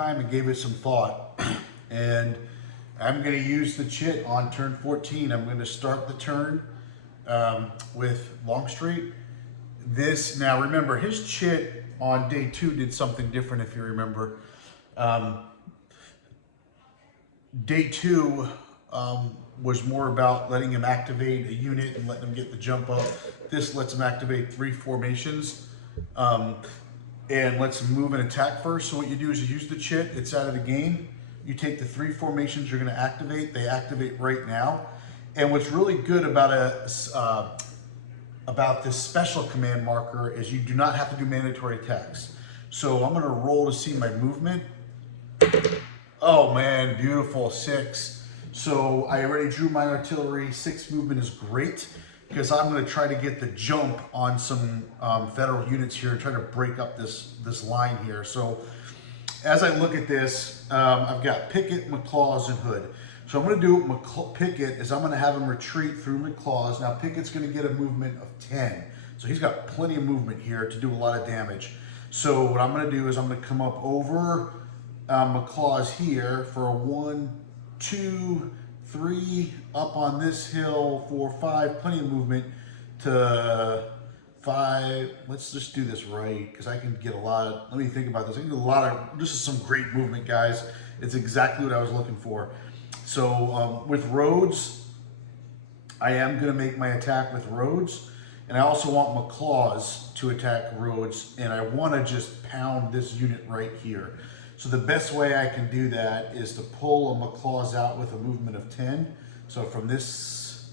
time and gave it some thought. And I'm going to use the chit on turn 14. I'm going to start the turn with Longstreet. Now remember, his chit on day 2 did something different, if you remember. Day 2 was more about letting him activate a unit and letting him get the jump up. This lets him activate 3 formations and lets him move and attack first. So what you do is you use the chit, it's out of the game. You take the 3 formations you're going to activate, they activate right now. And what's really good about this special command marker is you do not have to do mandatory attacks. So I'm going to roll to see my movement. Oh man, beautiful, 6. So I already drew my artillery. 6 movement is great because I'm going to try to get the jump on some federal units here and try to break up this line here. So as I look at this, I've got Pickett, McLaws, and Hood. So I'm going to do with Pickett is I'm going to have him retreat through McLaws. Now Pickett's going to get a movement of 10. So he's got plenty of movement here to do a lot of damage. So what I'm going to do is I'm going to come up over McLaws here for a 1, 2, 3, up on this hill, 4, 5, plenty of movement to 5. Let's just do this right because I can get a lot of, let me think about this. I can do a lot of, this is some great movement, guys. It's exactly what I was looking for. So with Rhodes, I am going to make my attack with Rhodes. And I also want McLaws to attack Rhodes. And I want to just pound this unit right here. So the best way I can do that is to pull a McLaws out with a movement of 10. So from this,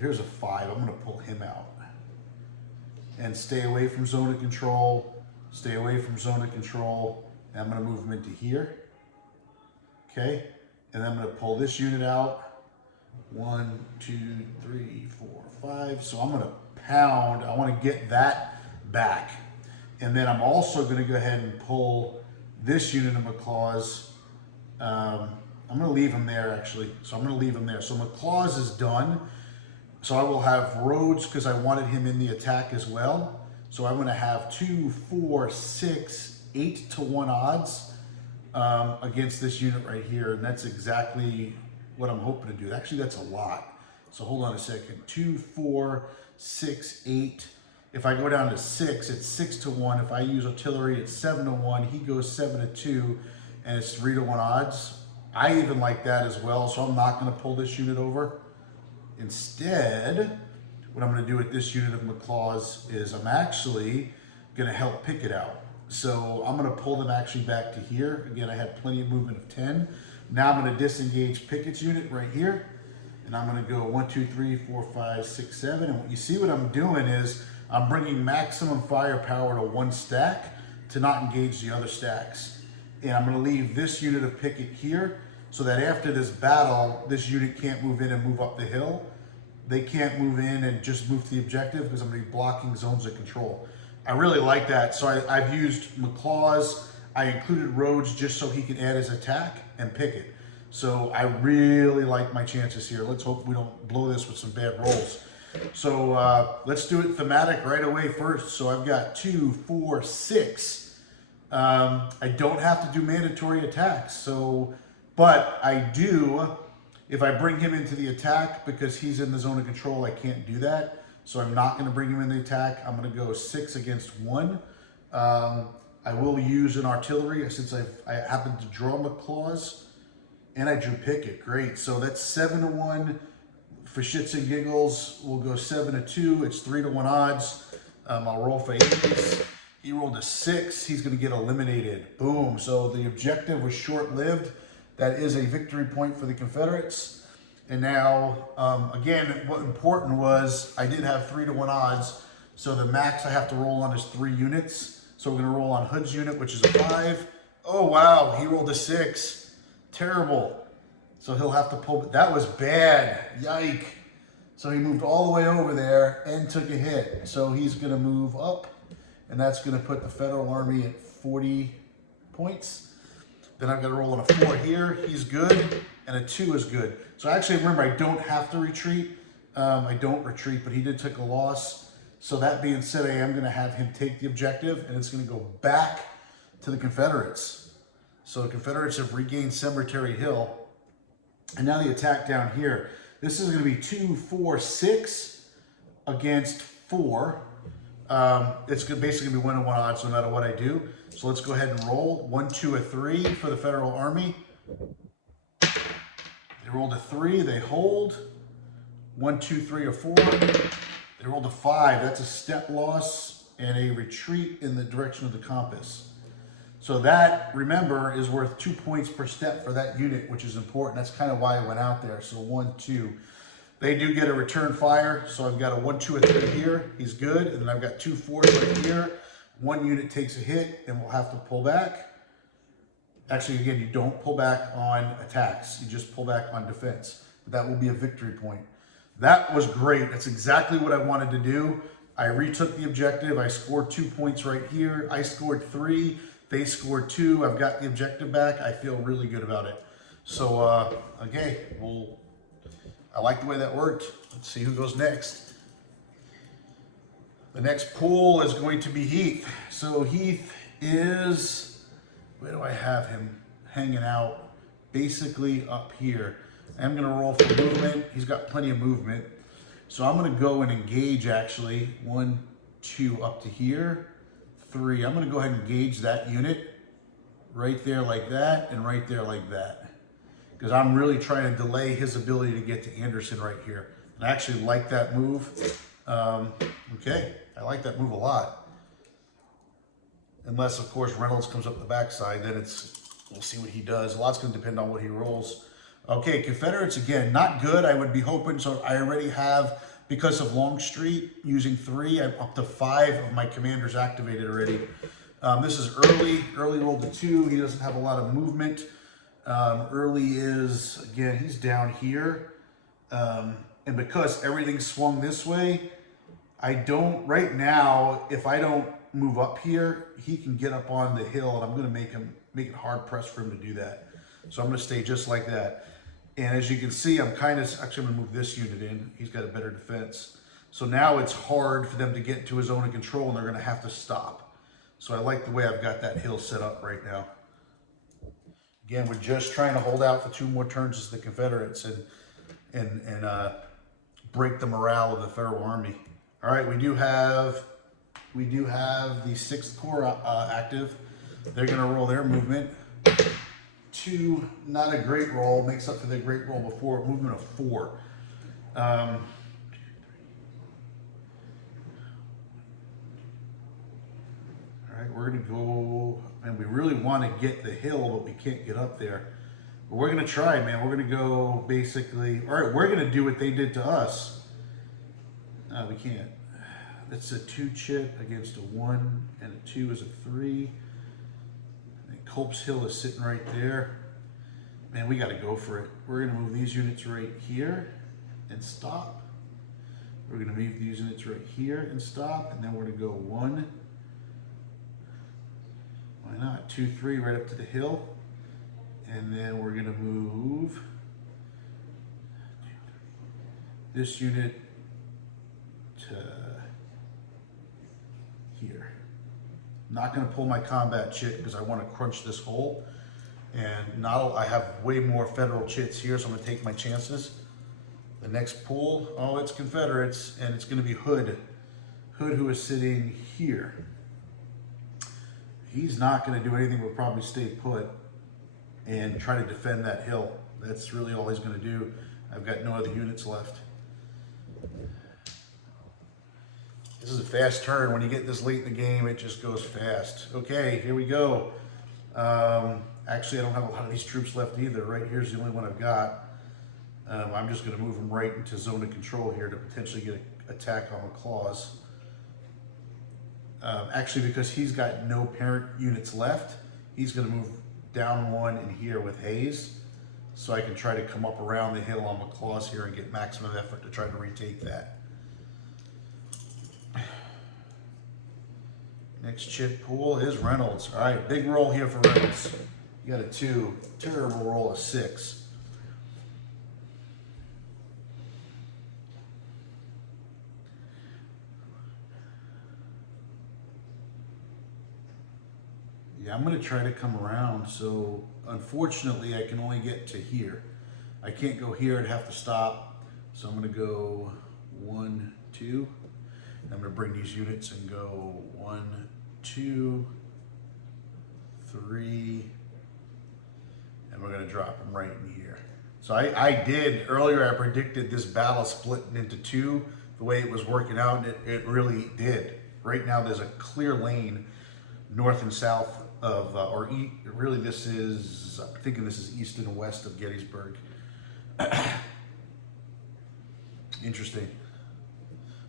here's a 5. I'm going to pull him out. And stay away from zone of control. Stay away from zone of control. And I'm going to move him into here. Okay. And then I'm going to pull this unit out. 1, 2, 3, 4, 5. So I'm going to pound. I want to get that back. And then I'm also going to go ahead and pull this unit of McLaws. I'm going to leave him there, actually. So I'm going to leave him there. So McLaws is done. So I will have Rhodes because I wanted him in the attack as well. So I'm going to have 2, 4, 6, 8 to 1 odds against this unit right here. And that's exactly what I'm hoping to do. Actually, that's a lot. So hold on a second. 2, 4, 6, 8. If I go down to 6, it's 6 to 1. If I use artillery, it's 7 to 1. He goes 7 to 2, and it's 3 to 1 odds. I even like that as well, so I'm not going to pull this unit over. Instead, what I'm going to do with this unit of McLaws is I'm actually going to help Pickett out. So I'm going to pull them actually back to here. Again, I had plenty of movement of 10. Now I'm going to disengage Pickett's unit right here. And I'm going to go 1, 2, 3, 4, 5, 6, 7. And what you see what I'm doing is I'm bringing maximum firepower to 1 stack to not engage the other stacks. And I'm going to leave this unit of Pickett here so that after this battle, this unit can't move in and move up the hill. They can't move in and just move to the objective because I'm going to be blocking zones of control. I really like that. So I've used McLaws. I included Rhodes just so he can add his attack and Pickett. So I really like my chances here. Let's hope we don't blow this with some bad rolls. So let's do it thematic right away first. So I've got 2, 4, 6. I don't have to do mandatory attacks. So, but I do, if I bring him into the attack because he's in the zone of control, I can't do that. So I'm not going to bring him in the attack. I'm going to go 6 against 1. I will use an artillery since I happened to draw McLaws and I drew Pickett. Great. So that's 7 to 1. For shits and giggles, we'll go 7 to 2. It's 3 to 1 odds. I'll roll for 8. He rolled a 6. He's going to get eliminated. Boom. So the objective was short-lived. That is a victory point for the Confederates. And now, again, what important was I did have 3 to 1 odds. So the max I have to roll on is 3 units. So we're going to roll on Hood's unit, which is a 5. Oh, wow. He rolled a 6. Terrible. So he'll have to pull, but that was bad. Yike. So he moved all the way over there and took a hit. So he's going to move up, and that's going to put the Federal Army at 40 points. Then I've got to roll on a 4 here. He's good, and a 2 is good. So actually, remember, I don't have to retreat. I don't retreat, but he did take a loss. So that being said, I am going to have him take the objective, and it's going to go back to the Confederates. So the Confederates have regained Cemetery Hill. And now the attack down here. This is going to be 2, 4, 6 against 4. It's basically going to be 1-to-1 odds no matter what I do. So let's go ahead and roll. 1, 2, a 3 for the Federal Army. They rolled a 3. They hold. 1, 2, 3, or 4. They rolled a 5. That's a step loss and a retreat in the direction of the compass. So that, remember, is worth 2 points per step for that unit, which is important. That's kind of why I went out there. So 1, 2. They do get a return fire. So I've got a 1, 2, a 3 here. He's good. And then I've got 2 4s right here. One unit takes a hit and we'll have to pull back. Actually, again, you don't pull back on attacks. You just pull back on defense. But that will be a victory point. That was great. That's exactly what I wanted to do. I retook the objective. I scored 2 points right here. I scored 3. They scored 2. I've got the objective back. I feel really good about it. So, okay, well, I like the way that worked. Let's see who goes next. The next pool is going to be Heath. So Heath is, where do I have him hanging out? Basically up here. I'm going to roll for movement. He's got plenty of movement. So I'm going to go and engage actually. 1, 2 up to here. 3. I'm going to go ahead and engage that unit right there like that and right there like that. Because I'm really trying to delay his ability to get to Anderson right here. And I actually like that move. Okay, I like that move a lot. Unless, of course, Reynolds comes up the backside, then we'll see what he does. A lot's going to depend on what he rolls. Okay, Confederates, again, not good. I would be hoping, so I already have, because of Longstreet, using 3, I'm up to 5 of my commanders activated already. This is Early. Early rolled a 2. He doesn't have a lot of movement. Early is, again, he's down here. And because everything swung this way, I don't, right now, if I don't move up here, he can get up on the hill, and I'm going to make it hard pressed for him to do that. So I'm going to stay just like that. And as you can see, I'm kind of, actually I'm going to move this unit in. He's got a better defense. So now it's hard for them to get into his zone of control, and they're going to have to stop. So I like the way I've got that hill set up right now. Again, we're just trying to hold out for 2 more turns as the Confederates and break the morale of the Federal Army. All right, we do have the 6th Corps active. They're going to roll their movement. 2, not a great roll, makes up for the great roll before, movement of 4. All right, we're going to go, and we really want to get the hill, but we can't get up there. But we're going to try, man. We're going to go basically, all right, we're going to do what they did to us. No, we can't. That's a 2 chip against a 1, and a 2 is a 3. Culp's Hill is sitting right there. Man, we got to go for it. We're going to move these units right here and stop. We're going to move these units right here and stop. And then we're going to go 1. Why not? 2, 3 right up to the hill. And then we're going to move this unit to here. Not going to pull my combat chit because I want to crunch this hole. And now I have way more Federal chits here, so I'm going to take my chances. The next pool, oh, it's Confederates, and it's going to be Hood. Hood, who is sitting here. He's not going to do anything but probably stay put and try to defend that hill. That's really all he's going to do. I've got no other units left. This is a fast turn. When you get this late in the game, it just goes fast. Okay, here we go. Actually, I don't have a lot of these troops left either. Right here's the only one I've got. I'm just going to move them right into zone of control here to potentially get an attack on McLaws. Actually, because he's got no parent units left, he's going to move down 1 in here with Hayes. So I can try to come up around the hill on McLaws here and get maximum effort to try to retake that. Next chip pool is Reynolds. All right, big roll here for Reynolds. You got a 2. Terrible roll, a 6. Yeah, I'm gonna try to come around. So unfortunately, I can only get to here. I can't go here. I'd have to stop. So I'm gonna go 1, 2. And I'm gonna bring these units and go 1, 2, 3, and we're gonna drop them right in here. So I did earlier. I predicted this battle splitting into two. The way it was working out, it really did. Right now, there's a clear lane north and south of, really this is, I'm thinking this is east and west of Gettysburg. Interesting.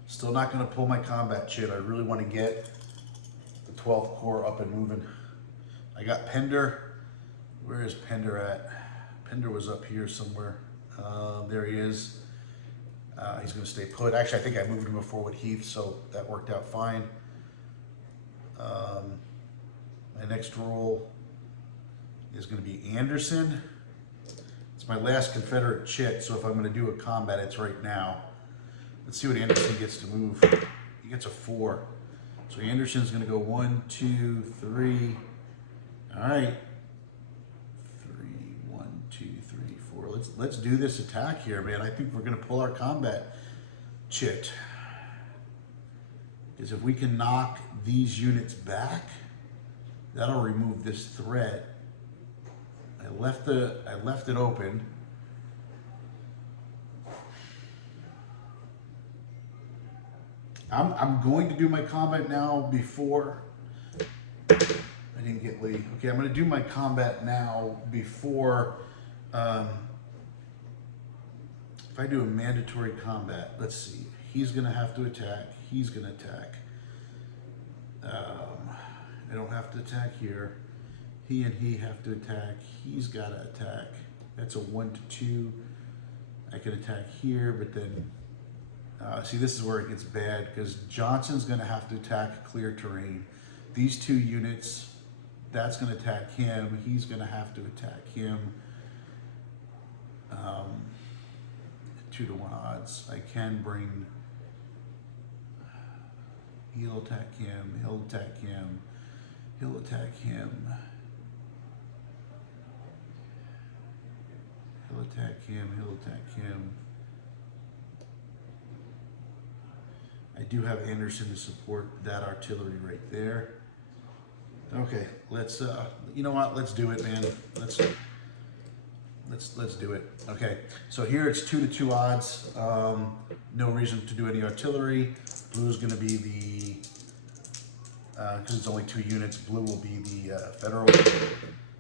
Still not going to pull my combat chit. I really want to get the 12th Corps up and moving. I got Pender. Where is Pender at? Pender was up here somewhere. There he is. He's going to stay put. Actually, I think I moved him before with Heath, so that worked out fine. My next role is going to be Anderson. It's my last Confederate chit, so if I'm going to do a combat, it's right now. Let's see what Anderson gets to move. He gets a 4. So Anderson's going to go 1, 2, 3. All right. 3, 1, 2, 3, 4. Let's do this attack here, man. I think we're going to pull our combat chit. Because if we can knock these units back, that'll remove this threat. I left it open. I'm going to do my combat now before. I didn't get Lee. Okay, I'm going to do my combat now before. If I do a mandatory combat, let's see. He's going to have to attack. He's going to attack. I don't have to attack here. He and he have to attack. He's got to attack. That's a 1 to 2. I can attack here, but then see, this is where it gets bad because Johnson's going to have to attack clear terrain. These two units, that's going to attack him. He's going to have to attack him. 2 to 1 odds. I can bring. He'll attack him. He'll attack him. He'll attack him. He'll attack him. He'll attack him. I do have Anderson to support that artillery right there. Okay, let's. You know what? Let's do it, man. Let's do it. Okay, so here it's 2 to 2 odds. No reason to do any artillery. Blue is going to be the, because it's only 2 units, blue will be the Federal.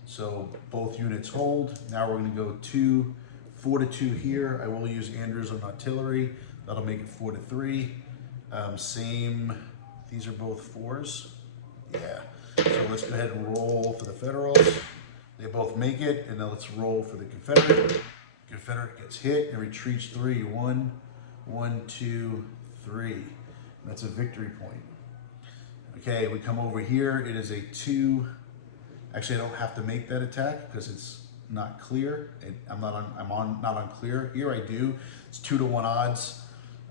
So both units hold. Now we're going to go 4 to 2 here. I will use Andrews on artillery. That'll make it 4 to 3. Same, these are both 4s. Yeah. So let's go ahead and roll for the Federals. They both make it, and then let's roll for the Confederate. Confederate gets hit and retreats 3. 1, 1, 2, 3. And that's a victory point. Okay, we come over here. It is a 2. Actually, I don't have to make that attack because it's not clear. I'm not on clear. Here I do. It's 2 to 1 odds.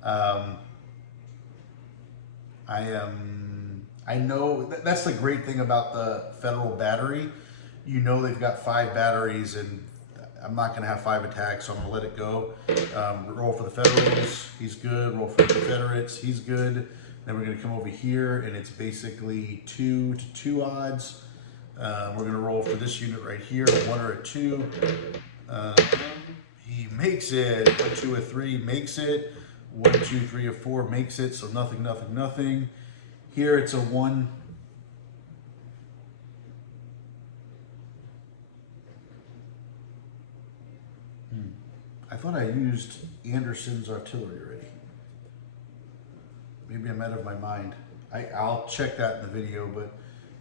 I know that's the great thing about the Federal battery. You know they've got 5 batteries, and I'm not going to have 5 attacks, so I'm going to let it go. Roll for the Federals. He's good. Roll for the Confederates. He's good. Then we're going to come over here, and it's basically 2 to 2 odds. We're going to roll for this unit right here, a 1 or a 2. He makes it. 1, 2, or 3 makes it. 1, 2, 3, or 4 makes it. So nothing, nothing, nothing. Here it's a 1. I thought I used Anderson's artillery already. Maybe I'm out of my mind. I'll check that in the video, but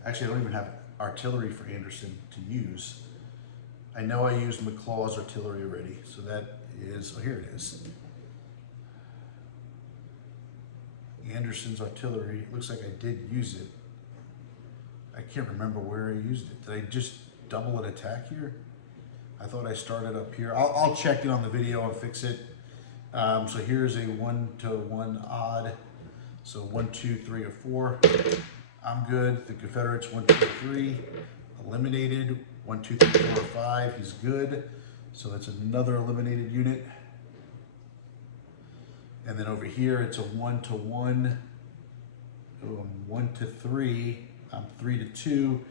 actually I don't even have artillery for Anderson to use. I know I used McClaw's artillery already, so that is, oh, here it is. Anderson's artillery, it looks like I did use it. I can't remember where I used it. Did I just double an attack here? I thought I started up here. I'll check it on the video and fix it. So here's a 1 to 1 odd. So 1, 2, 3, or 4. I'm good. The Confederates 1, 2, 3 eliminated. 1, 2, 3, 4, 5. He's good. So that's another eliminated unit. And then over here it's a 1 to 1, 1 to 3. I'm 3 to 2.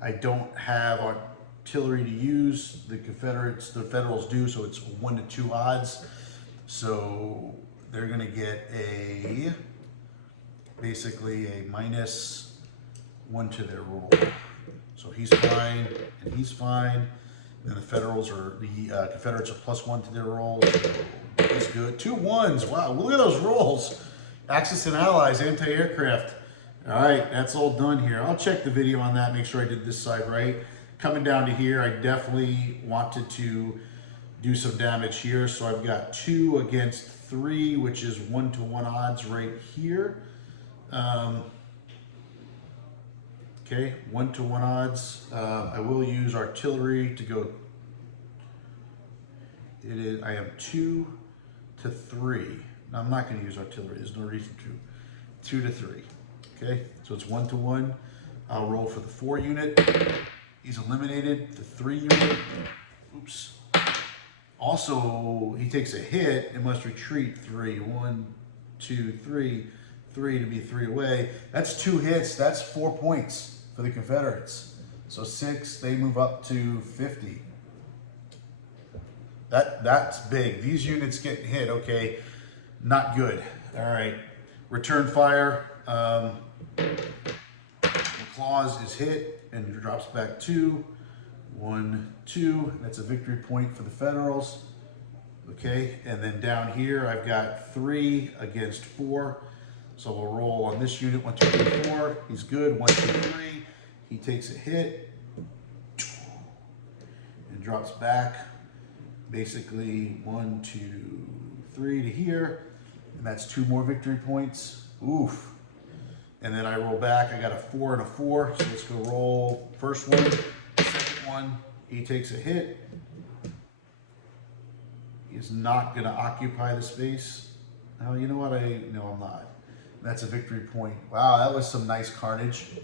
I don't have artillery to use. The Federals do, so it's 1 to 2 odds. So they're gonna get basically a -1 to their roll. So he's fine, and he's fine. And the Confederates are +1 to their roll. So he's good. 2 1s. Wow, look at those rolls. Axis and Allies, anti-aircraft. All right, that's all done here. I'll check the video on that, make sure I did this side right. Coming down to here, I definitely wanted to do some damage here. So I've got 2 against 3, which is 1 to 1 odds right here. Okay, 1 to 1 odds. I will use artillery to go. I have 2 to 3. Now, I'm not going to use artillery. There's no reason to. 2 to 3. Okay, so it's 1 to 1. I'll roll for the 4 unit. He's eliminated. The 3 unit. Oops. Also, he takes a hit and must retreat 3. 1, 2, 3. 3 to be 3 away. That's 2 hits. That's 4 points for the Confederates. So 6, they move up to 50. That's big. These units getting hit, okay, not good. All right, return fire. Claws is hit and drops back 2. 1, 2. That's a victory point for the Federals. Okay, and then down here I've got 3 against 4. So we'll roll on this unit. 1, 2, 3, 4. He's good. 1, 2, 3. He takes a hit and drops back. Basically 1, 2, 3 to here, and that's 2 more victory points. Oof. And then I roll back. I got a 4 and a 4. So let's go roll. First one, second one. He takes a hit. He's not going to occupy the space. Oh, you know what? No, I'm not. That's a victory point. Wow, that was some nice carnage.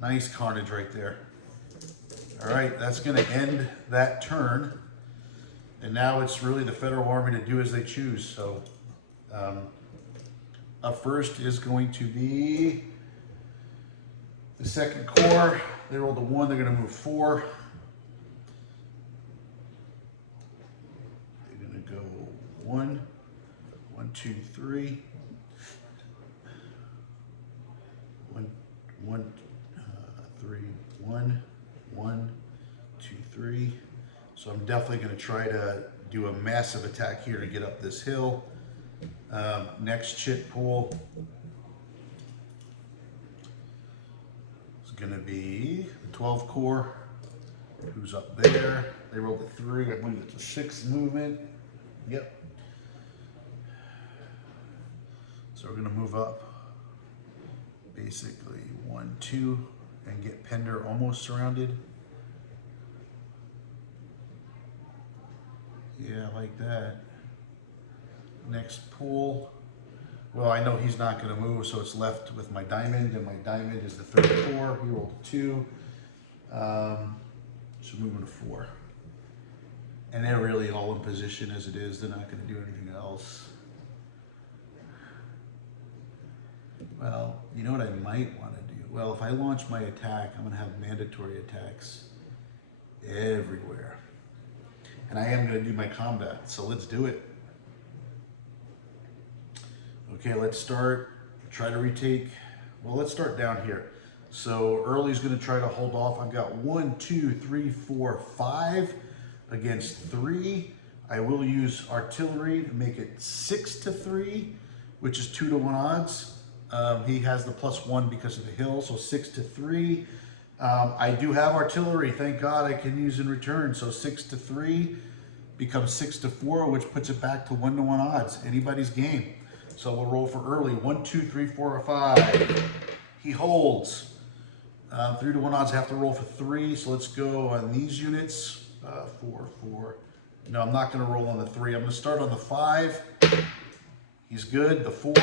Nice carnage right there. All right, that's going to end that turn. And now it's really the Federal Army to do as they choose. So up first is going to be the 2nd Corps. They rolled a 1, they're going to move 4. They're going to go 1, 1, 2, 3. 1, 3, 1, 1, 2, 3. So I'm definitely going to try to do a massive attack here to get up this hill. Next chit pool is going to be the 12 Corps, who's up there. They rolled a 3. I believe it's a 6th movement. Yep. So we're going to move up basically 1, 2 and get Pender almost surrounded. Yeah, like that. Next pool. Well, I know he's not going to move, so it's left with my diamond, and my diamond is the 3rd Corps. He rolled a 2. So moving to 4. And they're really all in position as it is. They're not going to do anything else. Well, you know what I might want to do? Well, if I launch my attack, I'm going to have mandatory attacks everywhere. And I am going to do my combat, so let's do it. Okay, let's start, try to retake. Well, let's start down here. So Early's going to try to hold off. I've got 1, 2, 3, 4, 5 against 3. I will use artillery to make it 6 to 3, which is 2 to 1 odds. He has the +1 because of the hill, so 6 to 3. I do have artillery, thank God I can use in return. So 6 to 3 becomes 6 to 4, which puts it back to 1 to 1 odds. Anybody's game. So we'll roll for Early. 1, 2, 3, 4, or 5. He holds. 3 to 1 odds, I have to roll for 3. So let's go on these units. 4, 4. No, I'm not going to roll on the 3. I'm going to start on the 5. He's good. The 4.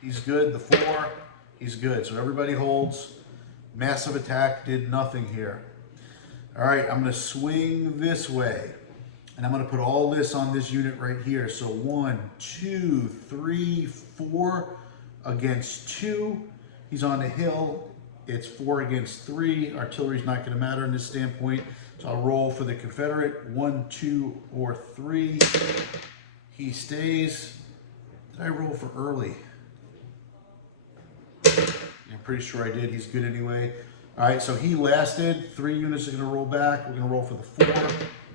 He's good. The 4. He's good. So everybody holds. Massive attack did nothing here. All right, I'm going to swing this way. And I'm going to put all this on this unit right here. So 1, 2, 3, 4 against 2. He's on the hill. It's 4 against 3. Artillery's not going to matter in this standpoint. So I'll roll for the Confederate. 1, 2, or 3. He stays. Did I roll for early? I'm pretty sure I did. He's good anyway. All right, so he lasted. 3 units are going to roll back. We're going to roll for the 4.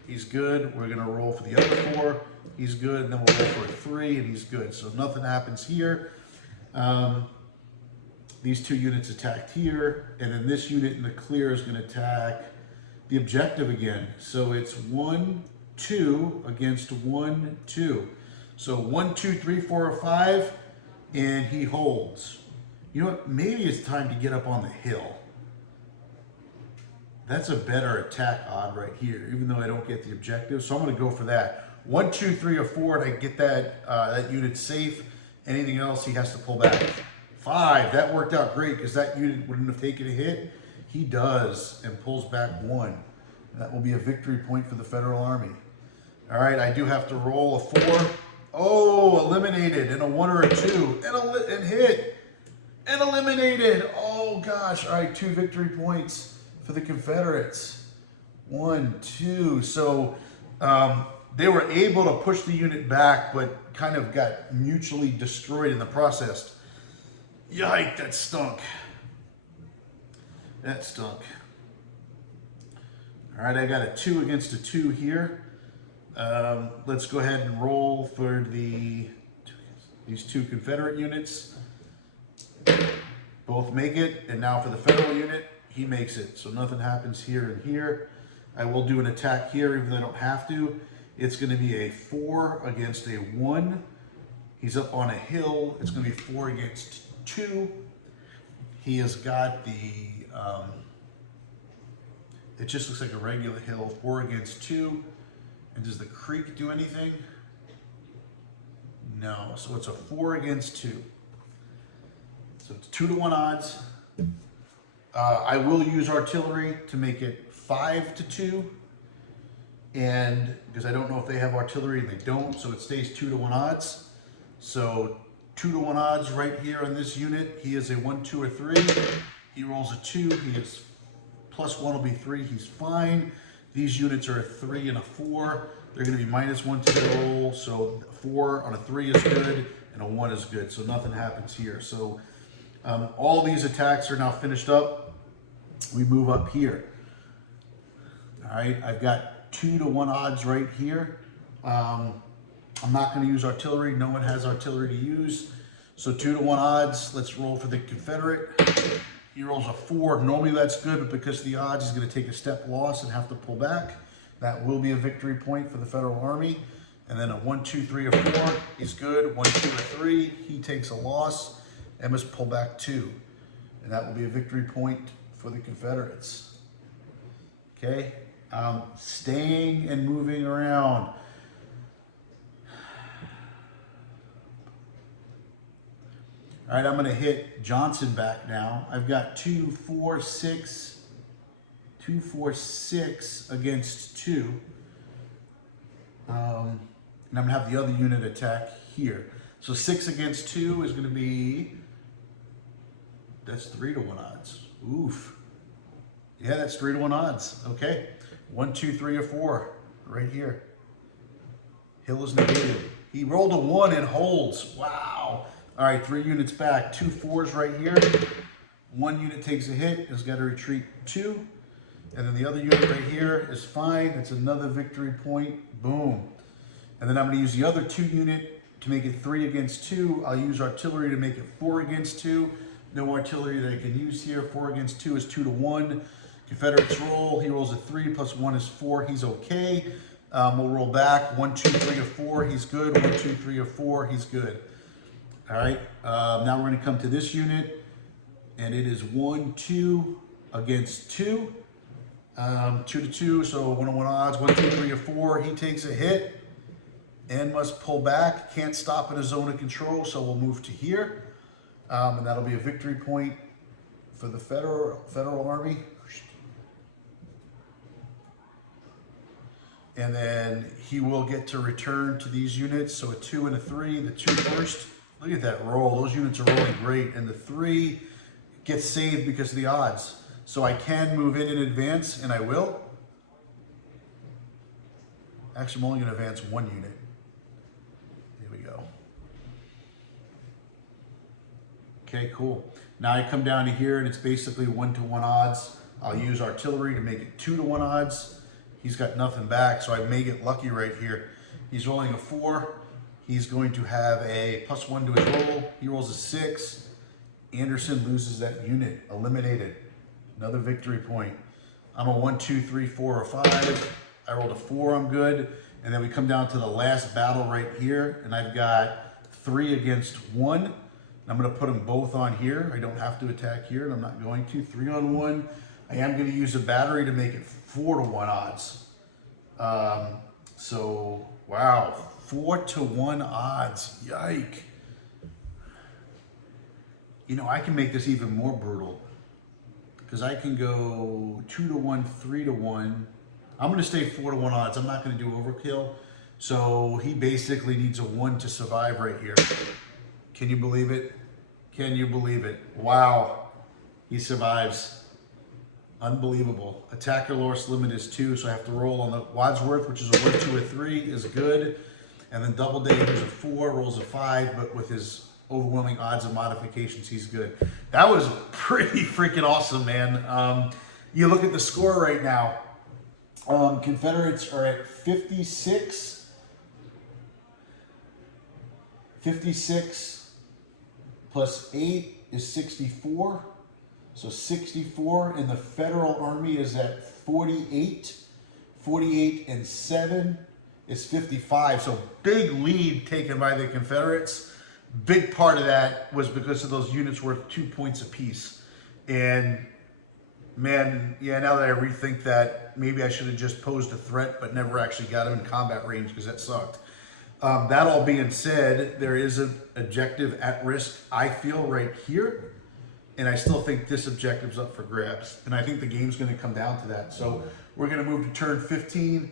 He's good. We're going to roll for the other 4. He's good. And then we'll roll for a 3, and he's good. So nothing happens here. These 2 units attacked here. And then this unit in the clear is going to attack the objective again. So it's 1, 2 against 1, 2. So 1, 2, 3, 4, or 5, and he holds. You know what? Maybe it's time to get up on the hill. That's a better attack odd right here, even though I don't get the objective. So I'm going to go for that. 1, 2, 3, or 4 to get that that unit safe. Anything else, he has to pull back. 5. That worked out great because that unit wouldn't have taken a hit. He does and pulls back 1. That will be a victory point for the Federal Army. All right, I do have to roll a 4. Oh, eliminated, and a 1 or a 2, and hit, and eliminated. Oh gosh! All right, 2 victory points for the Confederates. 1, 2. So they were able to push the unit back, but kind of got mutually destroyed in the process. Yike! That stunk. That stunk. All right, I got a 2 against a 2 here. Let's go ahead and roll for these 2 Confederate units. Both make it, and now for the Federal unit, he makes it. So nothing happens here and here. I will do an attack here, even though I don't have to. It's going to be a 4 against a 1. He's up on a hill. It's going to be 4 against 2. He has got the... it just looks like a regular hill. 4 against 2. And does the creek do anything? No. So it's a 4 against 2. So it's 2 to 1 odds. I will use artillery to make it 5 to 2. And because I don't know if they have artillery and they don't, so it stays 2 to 1 odds. So 2 to 1 odds right here on this unit. He is a 1, 2, or 3. He rolls a 2. He is +1 will be 3. He's fine. These units are a 3 and a 4. They're going to be -1 to the roll. So 4 on a 3 is good, and a 1 is good. So nothing happens here. So all these attacks are now finished up. We move up here. All right, I've got 2 to 1 odds right here. I'm not going to use artillery. No one has artillery to use. So 2 to 1 odds. Let's roll for the Confederate. He rolls a 4. Normally that's good, but because of the odds, he's going to take a step loss and have to pull back. That will be a victory point for the Federal Army. And then a 1, 2, 3, or 4. He's good. 1, 2, or 3. He takes a loss and must pull back 2. And that will be a victory point for the Confederates. Okay. Staying and moving around. All right, I'm going to hit Johnson back now. I've got 2, 4, 6 against 2. And I'm going to have the other unit attack here. So 6 against 2 is going to be, that's 3 to 1 odds. Oof. Yeah, that's 3 to 1 odds. Okay. 1, 2, 3, or 4 right here. Hill is negated. He rolled a 1 and holds. Wow. All right, 3 units back. 2 4s right here. 1 unit takes a hit, has got to retreat 2. And then the other unit right here is fine. That's another victory point. Boom. And then I'm going to use the other 2 unit to make it 3 against 2. I'll use artillery to make it 4 against 2. No artillery that I can use here. 4 against 2 is 2 to 1. Confederates roll. He rolls a 3 plus 1 is 4. He's okay. We'll roll back. 1, 2, 3, or 4. He's good. 1, 2, 3, or 4. He's good. All right. Now we're going to come to this unit, and it is 1, 2 against 2. 2 to 2, so 1 to 1 odds. 1, 2, 3, or 4. He takes a hit and must pull back. Can't stop in a zone of control, so we'll move to here. And that'll be a victory point for the Federal Army. And then he will get to return to these units. So a 2 and a 3, the 2 first. Look at that roll. Those units are rolling great. And the 3 gets saved because of the odds. So I can move in advance, and I will. Actually, I'm only going to advance 1 unit. There we go. Okay, cool. Now I come down to here, and it's basically 1-to-1 odds. I'll use artillery to make it 2-to-1 odds. He's got nothing back, so I may get lucky right here. He's rolling a 4. He's going to have a +1 to his roll. He rolls a 6. Anderson loses that unit, eliminated. Another victory point. I'm a 1, 2, 3, 4, or 5. I rolled a 4, I'm good. And then we come down to the last battle right here, and I've got 3 against 1. I'm gonna put them both on here. I don't have to attack here, and I'm not going to. 3 on 1. I am gonna use a battery to make it 4-to-1 odds. So, wow, 4-to-1 odds, yike. You know, I can make this even more brutal because I can go 2-to-1, 3-to-1. I'm gonna stay 4-to-1 odds. I'm not gonna do overkill. So he basically needs a 1 to survive right here. Can you believe it? Can you believe it? Wow, he survives. Unbelievable. Attacker loss limit is 2, so I have to roll on the Wadsworth, which is a 1, 2, or 3, is good. And then Doubleday, who's a 4, rolls a 5, but with his overwhelming odds and modifications, he's good. That was pretty freaking awesome, man. You look at the score right now. Confederates are at 56. 56 plus 8 is 64. So 64, and the Federal Army is at 48. 48 and 7 is 55. So big lead taken by the Confederates. Big part of that was because of those units worth 2 points apiece. And man, yeah, now that I rethink that, maybe I should have just posed a threat, but never actually got him in combat range because that sucked. That all being said, there is an objective at risk, I feel, right here. And I still think this objective's up for grabs. And I think the game's going to come down to that. So we're going to move to turn 15.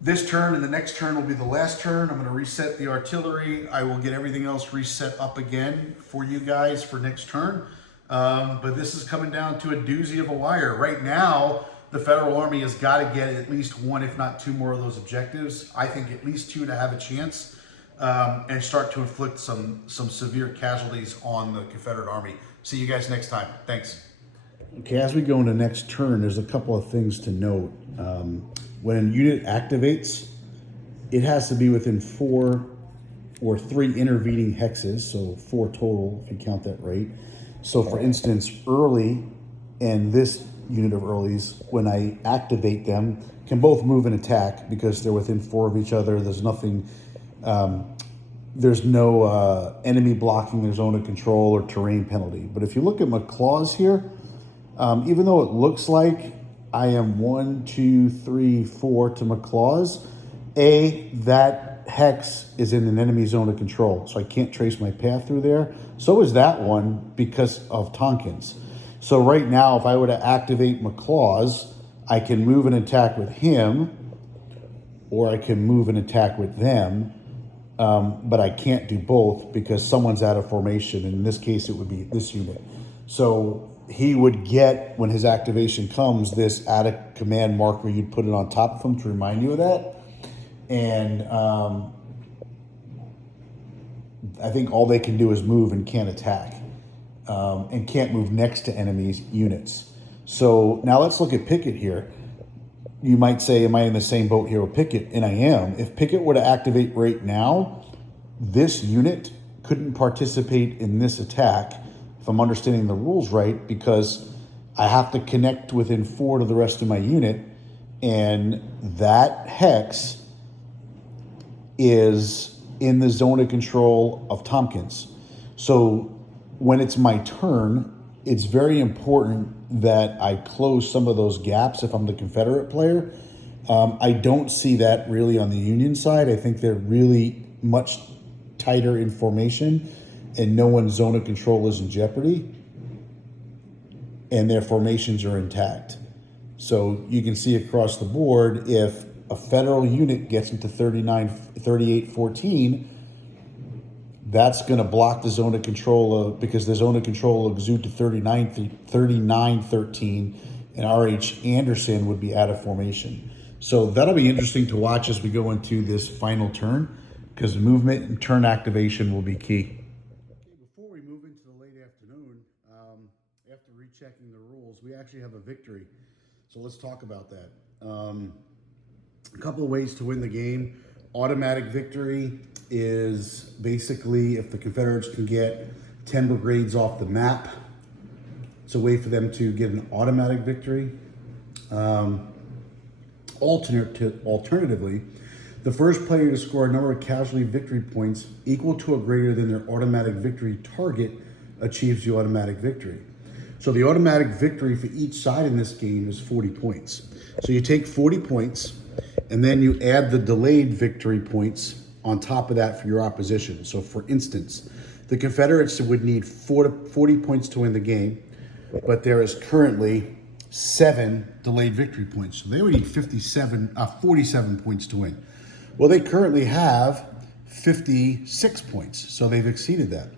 This turn and the next turn will be the last turn. I'm going to reset the artillery. I will get everything else reset up again for you guys for next turn. But this is coming down to a doozy of a wire. Right now, the Federal Army has got to get at least 1, if not 2 more of those objectives. I think at least 2 to have a chance and start to inflict some severe casualties on the Confederate Army. See you guys next time. Thanks. Okay, as we go into next turn, there's a couple of things to note. When a unit activates, it has to be within 4 or 3 intervening hexes, so 4 total if you count that right. So for instance, early and this unit of earlies, when I activate them, can both move and attack because they're within 4 of each other. There's nothing, there's no enemy blocking their zone of control or terrain penalty. But if you look at McClaws here, even though it looks like I am 1, 2, 3, 4 to McClaws, that hex is in an enemy zone of control, so I can't trace my path through there. So is that one because of Tompkins. So right now, if I were to activate McClaws, I can move and attack with him, or I can move and attack with them, but I can't do both because someone's out of formation. And in this case, it would be this unit. So he would get, when his activation comes, this add a command marker. You'd put it on top of him to remind you of that. And I think all they can do is move and can't attack, and can't move next to enemies' units. So now let's look at Pickett here. You might say, am I in the same boat here with Pickett? And I am. If Pickett were to activate right now, this unit couldn't participate in this attack, if I'm understanding the rules right, because I have to connect within 4 to the rest of my unit, and that hex is in the zone of control of Tompkins. So when it's my turn, it's very important that I close some of those gaps if I'm the Confederate player. I don't see that really on the Union side. I think they're really much tighter in formation. and no one's zone of control is in jeopardy, and their formations are intact. So you can see across the board, if a federal unit gets into 38-14, that's going to block the zone of control because the zone of control will exude to 39-13, and R.H. Anderson would be out of formation. So that'll be interesting to watch as we go into this final turn, because movement and turn activation will be key. Before we move into the late afternoon, after rechecking the rules, we actually have a victory. So let's talk about that. A couple of ways to win the game. Automatic victory is basically if the Confederates can get 10 brigades off the map, it's a way for them to get an automatic victory. Alternatively, the first player to score a number of casualty victory points equal to or greater than their automatic victory target achieves the automatic victory. So the automatic victory for each side in this game is 40 points. So you take 40 points, and then you add the delayed victory points on top of that for your opposition. So for instance, the Confederates would need 40 points to win the game, but there is currently 7 delayed victory points. So they would need 47 points to win. Well, they currently have 56 points, so they've exceeded that.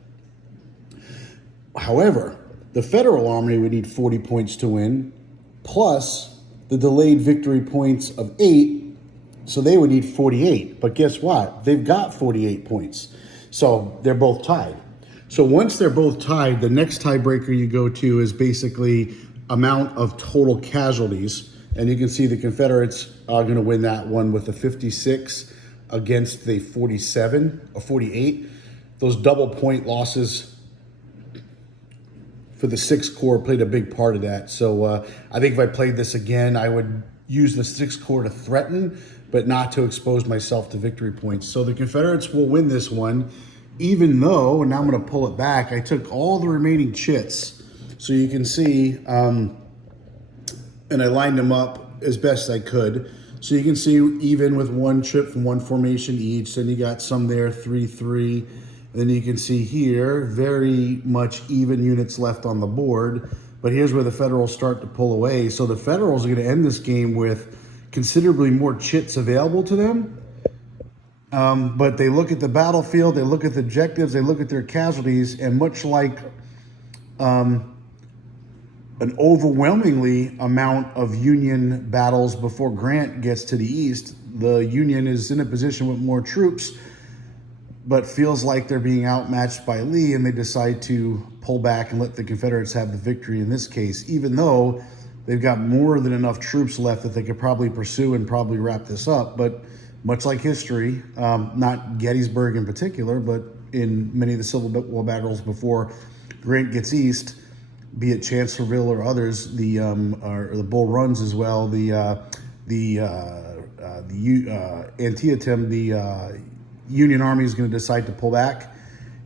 However, the Federal Army would need 40 points to win, plus the delayed victory points of 8, so they would need 48. But guess what? They've got 48 points. So they're both tied. So once they're both tied, the next tiebreaker you go to is basically amount of total casualties. And you can see the Confederates are going to win that one with a 56 against the 47 or 48. Those double point losses for the 6th Corps played a big part of that. So I think if I played this again, I would use the 6th Corps to threaten, but not to expose myself to victory points. So the Confederates will win this one, even though, and now I'm going to pull it back, I took all the remaining chits. So you can see, and I lined them up as best I could. So you can see even with one chip from one formation each, then you got some there, 3-3. And then you can see here, very much even units left on the board. But here's where the Federals start to pull away. So the Federals are going to end this game with considerably more chits available to them. But they look at the battlefield, they look at the objectives, they look at their casualties, and much like an overwhelmingly amount of Union battles before Grant gets to the east, the Union is in a position with more troops, but feels like they're being outmatched by Lee, and they decide to pull back and let the Confederates have the victory in this case, even though they've got more than enough troops left that they could probably pursue and probably wrap this up. But much like history, not Gettysburg in particular, but in many of the Civil War battles before Grant gets east, be it Chancellorsville or others, the Bull Runs as well, the Antietam, the Union Army is going to decide to pull back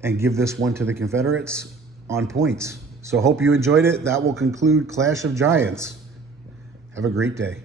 and give this one to the Confederates on points. So hope you enjoyed it. That will conclude Clash of Giants. Have a great day.